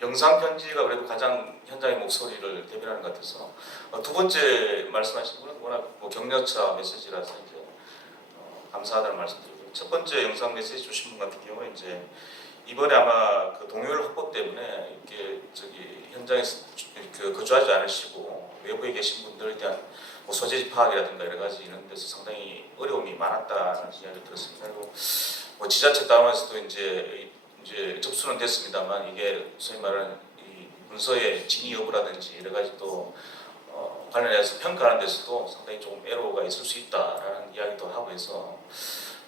영상 편지가 그래도 가장 현장의 목소리를 대변하는 것 같아서 두 번째 말씀하신 분은 워낙 뭐 격려차 메시지라서 이제 감사하다는 말씀드리고 첫 번째 영상 메시지 주신 분 같은 경우에 이제 이번에 아마 그 동요율 확보 때문에 이렇게 저기 현장에서 거주하지 않으시고 외부에 계신 분들에 대한 뭐 소재지 파악이라든가 여러 가지 이런 데서 상당히 어려움이 많았다는 이야기를 들었습니다. 그리고 뭐 지자체 단원에서도 이제 접수는 됐습니다만 이게 소위 말하는 이 문서의 진위 여부라든지 여러 가지 또 관련해서 평가하는 데서도 상당히 조금 애로가 있을 수 있다라는 이야기도 하고 해서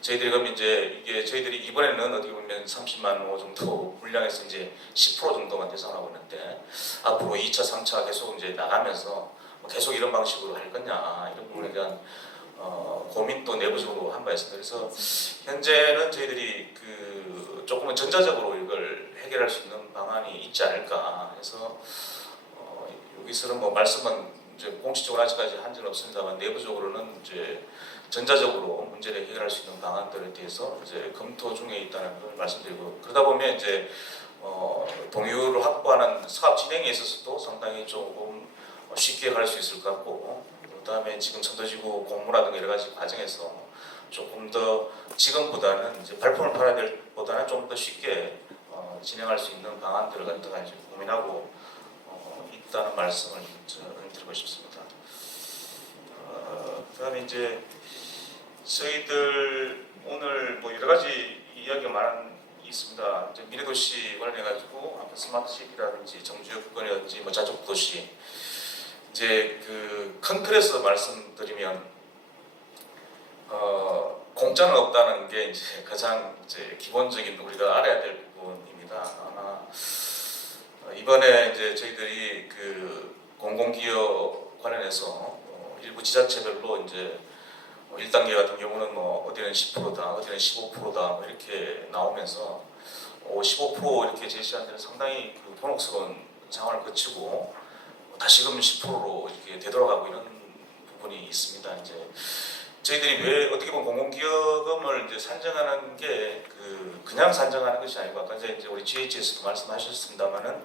저희들이 그럼 이제 이게 저희들이 이번에는 어떻게 보면 30만 호 정도 분량에서 이제 10% 정도만 대상하고 있는데 앞으로 2차, 3차 계속 이제 나가면서 계속 이런 방식으로 할 거냐 이런 부분에 대한 고민도 내부적으로 한 바 있습니다. 그래서 현재는 저희들이 그 조금은 전자적으로 이걸 해결할 수 있는 방안이 있지 않을까 해서 여기서는 뭐 말씀은 이제 공식적으로 아직까지 한 적은 없습니다만 내부적으로는 이제 전자적으로 문제를 해결할 수 있는 방안들에 대해서 이제 검토 중에 있다는 걸 말씀드리고 그러다 보면 이제 동의율을 확보하는 사업 진행에 있어서도 상당히 조금 쉽게 갈 수 있을 것 같고 그다음에 지금 선도지구 공모라든가 여러 가지 과정에서 조금 더 지금보다는 이제 발품을 팔아야 될 보다는 좀 더 쉽게 진행할 수 있는 방안들을 갖다가 이제 고민하고 있다는 말씀을 드리고 싶습니다. 그다음에 이제 저희들 오늘 뭐 여러 가지 이야기가 있습니다. 이제 미래도시 관련해 가지고 아까 스마트시티라든지 정주역권이라든지 뭐 자족도시 이제 그 큰 틀에서 말씀드리면 공짜는 없다는 게 이제 가장 이제 기본적인 우리가 알아야 될 부분입니다. 아마 이번에 이제 저희들이 그 공공기업 관련해서 일부 지자체별로 이제 1단계 같은 경우는 뭐 어디는 10%다, 어디는 15%다 뭐 이렇게 나오면서 15% 이렇게 제시한 데는 상당히 그 곤혹스러운 상황을 거치고 다시금 10%로 이렇게 되돌아가고 이런 부분이 있습니다. 이제 저희들이 왜 어떻게 보면 공공기업을 이제 산정하는 게 그냥 산정하는 것이 아니고 아까 이제 우리 GH에서도 말씀하셨습니다만은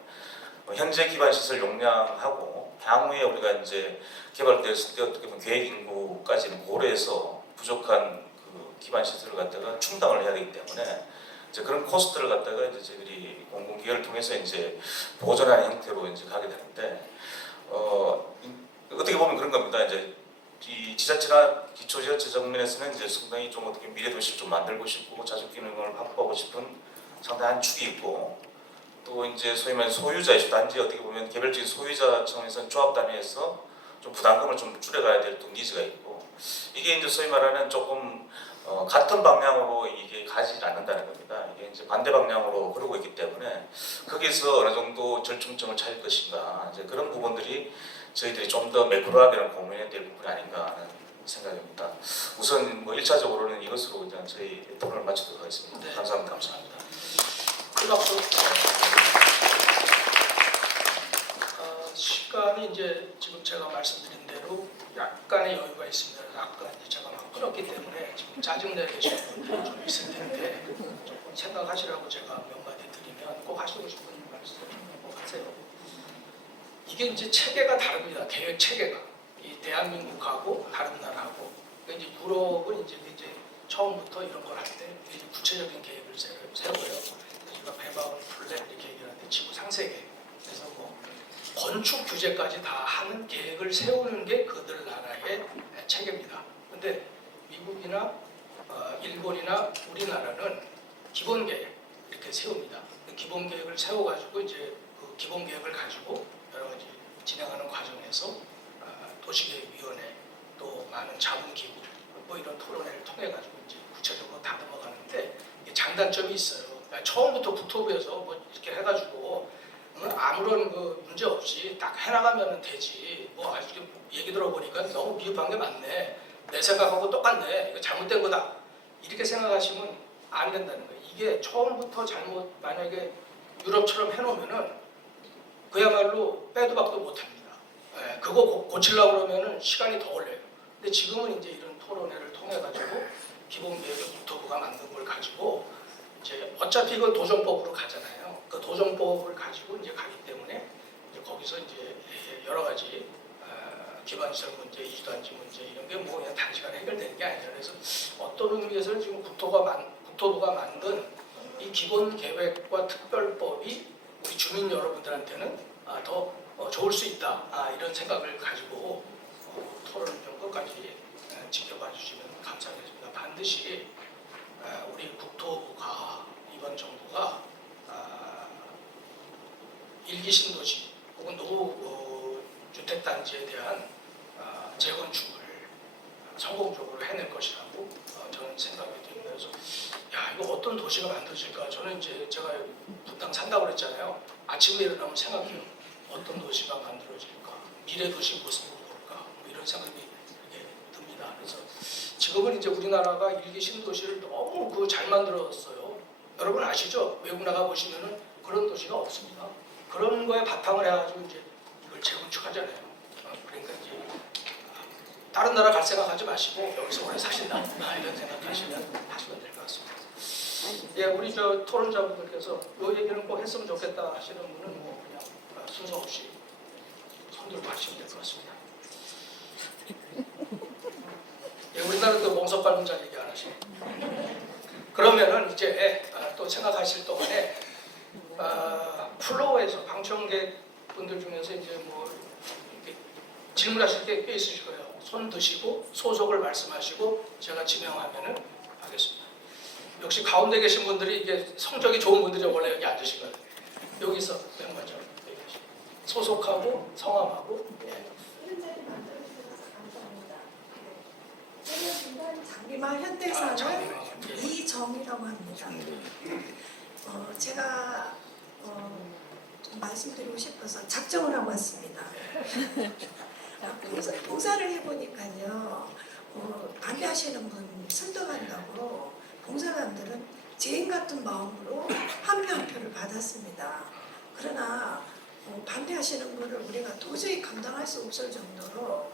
현재 기반 시설 용량하고 향후에 우리가 이제 개발되었을 때 어떻게 보면 계획 인구까지는 고려해서 부족한 그 기반 시설을 갖다가 충당을 해야 되기 때문에 이제 그런 코스트를 갖다가 이제 저희들이 공공기업을 통해서 이제 보존하는 형태로 이제 가게 되는데 어떻게 보면 그런 겁니다. 이제 이 지자체나 기초지자체 정면에서는 이제 상당히 좀 어떻게 미래 도시를 좀 만들고 싶고 자주 기능을 확보하고 싶은 상당한 축이 있고 또 이제 소위 말해 소유자 이슈 단지 어떻게 보면 개별적인 소유자 차원에서는 조합 단위에서 좀 부담금을 좀 줄여가야 될 또 니즈가 있고 이게 이제 소위 말하는 조금 같은 방향으로 이게 가지 않는다는 겁니다. 이게 이제 반대 방향으로 흐르고 있기 때문에 거기서 어느 정도 절충점을 찾을 것인가 이제 그런 부분들이 저희들이 좀 더 매끄러하게 고민해야 될 부분이 아닌가 하는 생각입니다. 우선 뭐 1차적으로는 이것으로 그냥 저희 토론을 마치도록 하겠습니다. 네, 감사합니다. 감사합니다. 큰 박수. 시간이 이제 지금 제가 말씀드린 대로 약간의 여유가 있습니다. 아까 이제 제가 막 끊었기 때문에 지금 짜증내 계시는 분들이 좀 있을 텐데 조금 생각하시라고 제가 몇 마디 드리면 꼭 하시고 싶은 말씀 꼭 하세요. 이게 이제 체계가 다릅니다. 계획 체계가 이 대한민국하고 다른 나라하고 그러니까 이제 유럽은 이제 처음부터 이런 걸 할 때 이제 구체적인 계획을 세워요. 우리가 배바운 플랜 이렇게 얘기하는데 지구 상세계 그래서 뭐 건축 규제까지 다 하는 계획을 세우는 게 그들 나라의 체계입니다. 근데 미국이나 일본이나 우리나라는 기본 계획 이렇게 세웁니다. 기본 계획을 세워가지고 이제 그 기본 계획을 가지고 여러 가지 진행하는 과정에서 도시계획위원회 또 많은 자문기구 뭐 이런 토론회를 통해 가지고 이제 구체적으로 다듬어가는데 장단점이 있어요. 그러니까 처음부터 국토부에서 뭐 이렇게 해가지고 아무런 그 문제 없이 딱 해나가면 되지. 뭐 아주 얘기 들어보니까 너무 미흡한 게 많네. 내 생각하고 똑같네. 이거 잘못된 거다. 이렇게 생각하시면 안 된다는 거예요. 이게 처음부터 잘못 만약에 유럽처럼 해놓으면은 그야말로 빼도 박도 못합니다. 그거 고치려고 그러면은 시간이 더 걸려요. 근데 지금은 이제 이런 토론회를 통해 가지고 기본 계획을 국토부가 만든 걸 가지고 이제 어차피 이건 도정법으로 가잖아요. 그 도정법을 가지고 이제 가기 때문에 이제 거기서 이제 여러 가지 기반시설 문제, 이주단지 문제 이런 게 뭐 그냥 단시간에 해결되는 게 아니라 그래서 어떤 의미에서는 지금 국토부가 만든 이 기본 계획과 특별법이 우리 주민 여러분들한테는 더 좋을 수 있다 이런 생각을 가지고 토론을 좀 끝까지 지켜봐 주시면 감사하겠습니다. 반드시 우리 국토부가 이번 정부가 일기 신도시 혹은 노후 주택단지에 대한 재건축을 성공적으로 해낼 것이라고 저는 생각이 됩니다. 그래서 야 이거 어떤 도시가 만들어질까? 저는 이제 제가 분당 산다고 그랬잖아요. 아침에 일어나면 생각해요. 어떤 도시가 만들어질까? 미래 도시 모습으로 볼까? 뭐 이런 생각이 듭니다. 그래서 지금은 이제 우리나라가 일기 신도시를 너무 잘 만들었어요. 여러분 아시죠? 외국 나가 보시면은 그런 도시가 없습니다. 그런 거에 바탕을 해가지고 이제 이걸 재건축하잖아요. 그러니까 이제 다른 나라 갈 생각하지 마시고 여기서 오래 사신다 이런 생각하시면 하시면 될 것 같습니다. 예, 우리 저 토론자분들께서 이 얘기는 꼭 했으면 좋겠다 하시는 분은 뭐 그냥 순서 없이 손들고 하시면 될 것 같습니다. 예, 우리나라도 몽석 밟은 자 얘기 안 하시네. 그러면은 이제 또 생각하실 동안에 플로어에서 방청객 분들 중에서 이제 뭐 질문하실 게 꽤 있으실 거예요. 손 드시고 소속을 말씀하시고 제가 지명하면은 하겠습니다. 역시 가운데 계신 분들이 이게 성적이 좋은 분들이 원래 여기 앉으시거든요. 여기서 맨 먼저 소속하고 성함하고. 예. 저는 중간 장비 장미말 현대사는 장미말. 이정이라고 합니다. 제가 좀 말씀드리고 싶어서 작정을 하고 왔습니다. 봉사를 해보니까요, 반대하시는 분 설득한다고 봉사관들은 죄인 같은 마음으로 한 표 한 표를 받았습니다. 그러나 반대하시는 분을 우리가 도저히 감당할 수 없을 정도로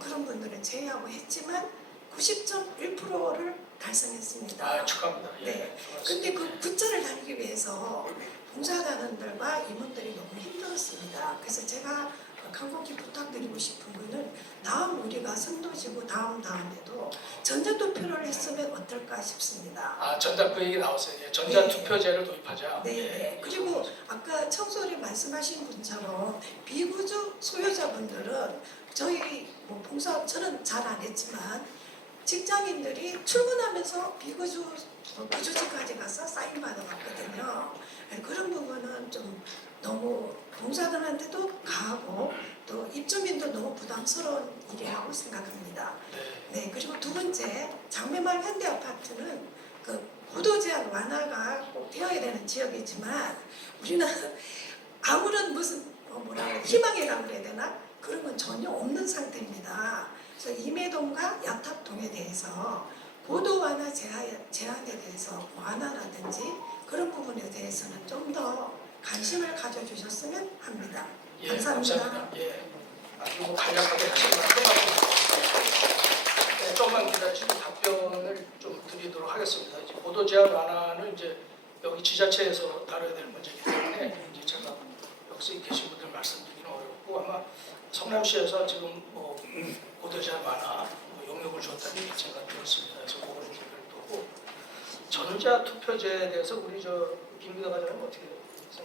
그런 분들은 제외하고 했지만 90.1%를 달성했습니다. 축하합니다. 네. 근데 그 구자를 달기 위해서 봉사단원들과 임원들이 너무 힘들었습니다. 그래서 제가 간곡히 부탁드리고 싶은 거는 다음 우리가 선도지구 다음에도 전자투표를 했으면 어떨까 싶습니다. 전자 그 얘기 나왔어요. 예, 전자투표제를 도입하자. 네. 예. 그리고 아까 청소리 말씀하신 분처럼 비구주 소유자분들은 저희 뭐 봉사 저는 잘 안 했지만 직장인들이 출근하면서 구주지까지 가서 사인 받아왔거든요. 그런 부분은 좀 너무 봉사들한테도 가하고 또 입주민도 너무 부담스러운 일이라고 생각합니다. 네, 그리고 두 번째 장미말 현대아파트는 그 고도 제한 완화가 꼭 되어야 되는 지역이지만 우리는 아무런 무슨 희망이라고 그래야 되나 그런 건 전혀 없는 상태입니다. 그래서 임해동과 야탑동에 대해서 고도 완화 제한에 대해서 완화라든지 그런 부분에 대해서는 좀 더 관심을 가져주셨으면 합니다. 예, 감사합니다. 예. 아주 간략하게 하신 말씀 네, 조금만 기다리시고 답변을 좀 드리도록 하겠습니다. 이제 고도 제한 완화는 이제 여기 지자체에서 다뤄야 될 문제이기 때문에 이제 제가 여기 계신 분들 말씀드리기는 어렵고 아마 성남시에서 지금 뭐 고도 제한 완화 용역을 줬다는 얘기 제가 들었습니다. 그래서 그거는 좀 별도고 전자 투표제에 대해서 우리 김 기자관장은 어떻게